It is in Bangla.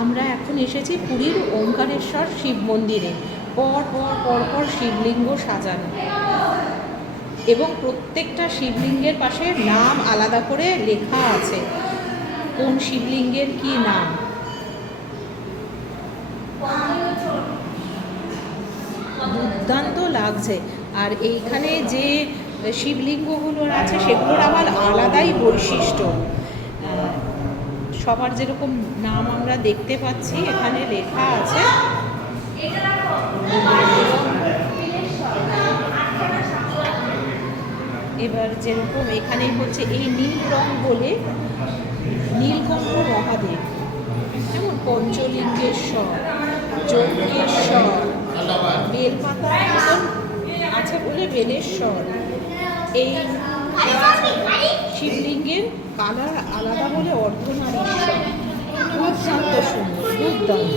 আমরা এখন এসেছি পুরীর ওঙ্কারেশ্বর শিব মন্দিরে। পর শিবলিঙ্গ সাজানো এবং প্রত্যেকটা শিবলিঙ্গের পাশে নাম আলাদা করে লেখা আছে, কোন শিবলিঙ্গের কি নাম। দুর্দান্ত লাগছে। আর এইখানে যে শিবলিঙ্গগুলো আছে সেগুলোর আবার আলাদাই বৈশিষ্ট্য। সবার যেরকম নাম আমরা দেখতে পাচ্ছি এখানে লেখা আছে। এবার যেরকম এখানে হচ্ছে এই নীল রং বলে নীলকণ্ঠ মহাদেব, যেমন পঞ্চলিঙ্গেশ্বর, যজ্ঞেশ্বর, বেলপাতা আছে বলে বেলেশ্বর। এই শিবলিঙ্গের কালার আলাদা বলে অর্ধনারীশ্বর। দুর্দান্ত সুন্দর, দুর্দান্ত।